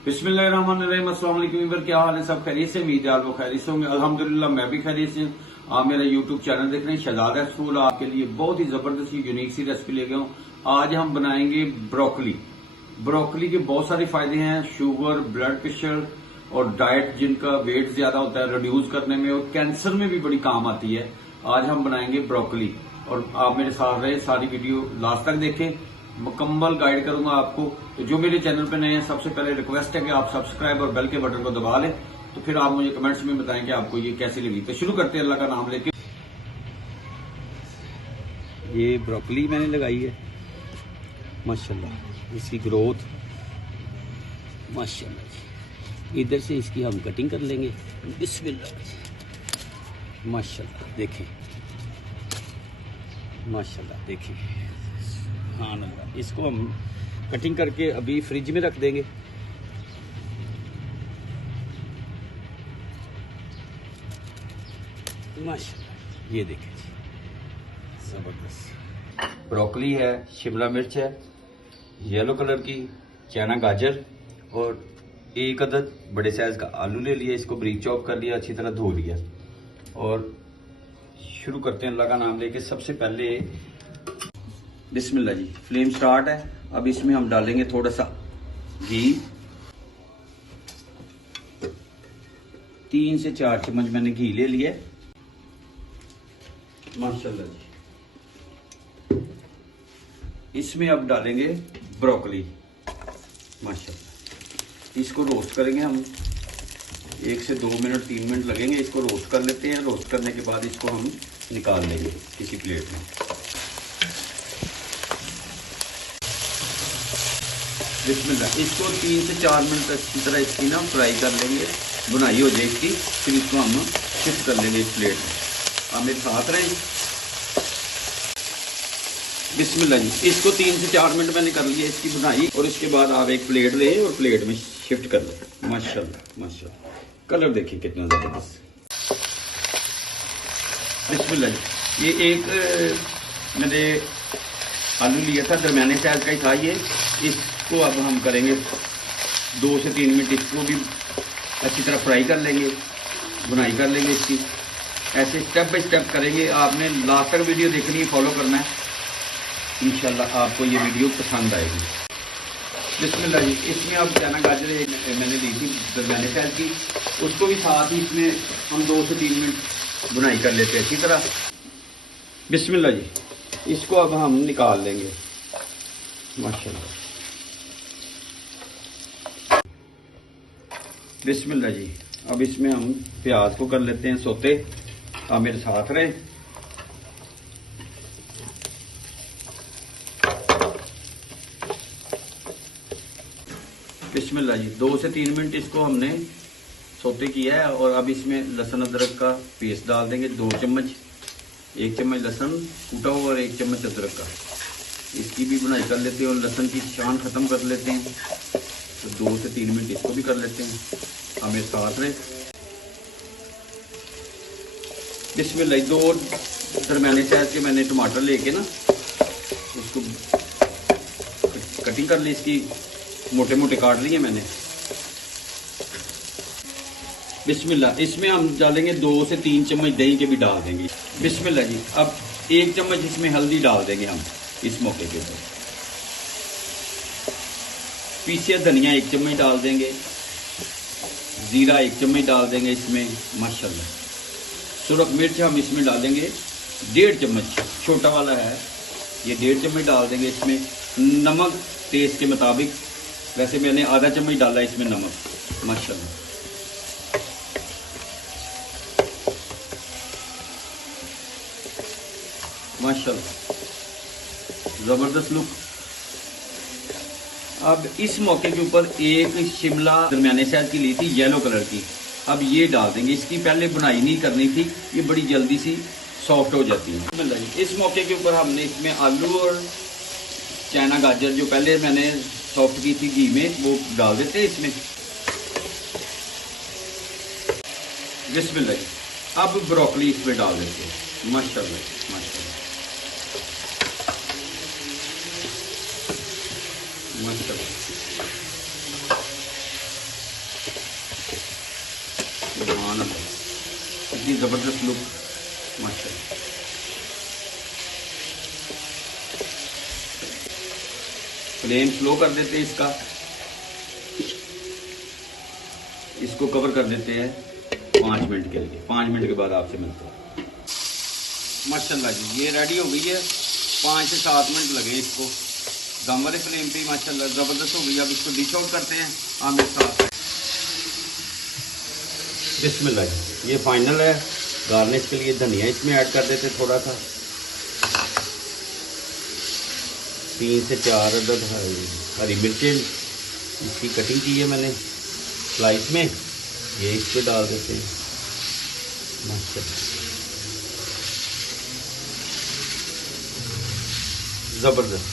बिस्मिल्लाहिर्रहमानिर्रहीम। अस्सलाम वालेकुम व्यूअर, क्या हाल है? सब खैरियत से? उम्मीद है आप लोग खैरियत से होंगे। अल्हम्दुलिल्लाह मैं भी खैरियत से हूँ। आप मेरा यूट्यूब चैनल देख रहे हैं शहजादा फूड। आपके लिए बहुत ही जबरदस्त यूनिक सी रेसिपी लेके आऊँ। आज हम बनाएंगे ब्रोकली। ब्रोकली के बहुत सारे फायदे हैं, शुगर, ब्लड प्रेशर और डाइट जिनका वेट ज्यादा होता है रिड्यूस करने में, और कैंसर में भी बड़ी काम आती है। आज हम बनाएंगे ब्रोकली और आप मेरे साथ रहे, सारी वीडियो लास्ट तक देखें, मुकम्मल गाइड करूंगा आपको। तो जो मेरे चैनल पे नए हैं, सबसे पहले रिक्वेस्ट है कि आप सब्सक्राइब और बेल के बटन को दबा लें। तो फिर आप मुझे कमेंट्स में बताएं कि आपको ये कैसी लगी। तो शुरू करते हैं अल्लाह का नाम लेके। ये ब्रोकली मैंने लगाई है, माशाल्लाह इसकी ग्रोथ माशाल्लाह जी। इधर से इसकी हम कटिंग कर लेंगे, बिस्मिल्लाह जी। माशाल्लाह देखें, माशाल्लाह देखें, हाँ अल्लाह। इसको हम कटिंग करके अभी फ्रिज में रख देंगे। माशाल्लाह ये देखें जी, जबरदस्त। ब्रोकली है, शिमला मिर्च है, येलो कलर की, चना गाजर और एक अदद बड़े साइज का आलू ले लिया। इसको ब्रीक चॉप कर लिया, अच्छी तरह धो लिया। और शुरू करते हैं अल्लाह का नाम लेके। सबसे पहले बिस्मिल्लाह जी, फ्लेम स्टार्ट है। अब इसमें हम डालेंगे थोड़ा सा घी, 3 से 4 चम्मच मैंने घी ले लिया माशाल्लाह जी। इसमें अब डालेंगे ब्रोकली माशाल्लाह। इसको रोस्ट करेंगे हम, 1 से 2 मिनट 3 मिनट लगेंगे। इसको रोस्ट कर लेते हैं। रोस्ट करने के बाद इसको हम निकाल लेंगे किसी प्लेट में। बिस्मिल्लाह। इसको 3 से 4 मिनट अच्छी तरह इसकी ना फ्राई कर लेंगे, बुनाई हो जाए इसकी। फिर इसको हम शिफ्ट कर लेंगे इस प्लेट में। आप मेरे साथ रहें। बिस्मिल्लाह जी, इसको 3 से 4 मिनट मैंने कर लिया इसकी बुनाई। और इसके बाद आप एक प्लेट लें और प्लेट में शिफ्ट कर लें। माशाल्लाह माशाल्लाह, कलर देखिए कितना जबरदस्त। बिस्मिल्लाह जी, ये एक मैंने आलू लिया था, दरमियाने साइज का ही था ये। इसको अब हम करेंगे 2 से 3 मिनट, इसको भी अच्छी तरह फ्राई कर लेंगे, बुनाई कर लेंगे इसकी। ऐसे स्टेप बाय स्टेप करेंगे। आपने लास्ट तक वीडियो देखनी है, फॉलो करना है। इंशाल्लाह आपको ये वीडियो पसंद आएगी। बिस्मिल्लाह जी, इसमें अब चना गाजर मैंने ली थी दरमियाने साइज की, उसको भी साथ ही इसमें हम 2 से 3 मिनट बुनाई कर लेते हैं अच्छी तरह। बिस्मिल्लाह जी, इसको अब हम निकाल लेंगे माशाल्लाह। बिस्मिल्लाह जी, अब इसमें हम प्याज को कर लेते हैं सोते। आप मेरे साथ रहे। बिस्मिल्लाह जी, 2 से 3 मिनट इसको हमने सोते किया है। और अब इसमें लहसुन अदरक का पेस्ट डाल देंगे, 2 चम्मच। 1 चम्मच लहसुन कूटा हुआ और 1 चम्मच अदरक का। इसकी भी बुनाई कर लेते हैं और लहसुन की शान ख़त्म कर लेते हैं। तो 2 से 3 मिनट इसको भी कर लेते हैं। हमें साथ रहे। बिस्मिल्लाह, 2 दरमियाने साइज के मैंने टमाटर लेके ना उसको कटिंग कर ली, इसकी मोटे मोटे काट लिए मैंने। बिस्मिल्लाह, इसमें हम डालेंगे 2 से 3 चम्मच दही के भी डाल देंगे। बिस्मिल्लाह जी, अब 1 चम्मच इसमें हल्दी डाल देंगे हम इस मौके के ऊपर। पीछे धनिया 1 चम्मच डाल देंगे, जीरा 1 चम्मच डाल देंगे इसमें माशाल्लाह। सुरख मिर्च हम इसमें डालेंगे 1.5 चम्मच, छोटा वाला है ये, 1.5 चम्मच डाल देंगे इसमें। नमक टेस्ट के मुताबिक, वैसे मैंने आधा चम्मच डाला इसमें नमक माशाल्लाह। माशाल्लाह जबरदस्त लुक। अब इस मौके के ऊपर एक शिमला दरमियाने साइज की ली थी येलो कलर की, अब ये डाल देंगे। इसकी पहले बुनाई नहीं करनी थी, ये बड़ी जल्दी सी सॉफ्ट हो जाती है। इस मौके के ऊपर हमने इसमें आलू और चना गाजर जो पहले मैंने सॉफ्ट की थी घी में, वो डाल देते हैं इसमें। बिस्मिल्लाह, अब ब्रोकली इसमें डाल देते हैं माशाल्लाह माशाल्लाह। देखिए जबरदस्त लुक माशाल्लाह। फ्लेम स्लो कर देते हैं इसका, इसको कवर कर देते हैं 5 मिनट के लिए। 5 मिनट के बाद आपसे मिलते हैं। माशाल्लाह जी ये रेडी हो गई है। 5 से 7 मिनट लगे इसको दम वाले फ्लेम पे। माशाल्लाह ज़बरदस्त हो गई। अब इसको डिश आउट करते हैं। आप मेरे साथ बिस्मिल्लाह जी, ये फाइनल है। गार्निश के लिए धनिया इसमें ऐड कर देते थोड़ा सा। 3 से 4 अदद हरी मिर्चें इसकी कटिंग की है मैंने स्लाइस में, ये इस पे डाल देते हैं। माशाल्लाह ज़बरदस्त।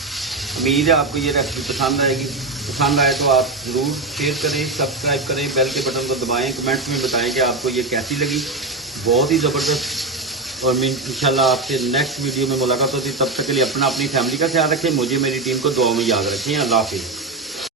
उम्मीद है आपको ये रेसिपी पसंद आएगी। पसंद आए तो आप ज़रूर शेयर करें, सब्सक्राइब करें, बेल के बटन को दबाएं, कमेंट्स में बताएं कि आपको ये कैसी लगी। बहुत ही ज़बरदस्त। और मैं इंशाल्लाह आपसे नेक्स्ट वीडियो में मुलाकात होती है। तब तक के लिए अपनी फैमिली का ख्याल रखें, मुझे मेरी टीम को दुआ में याद रखें। अल्लाह हाफिज़।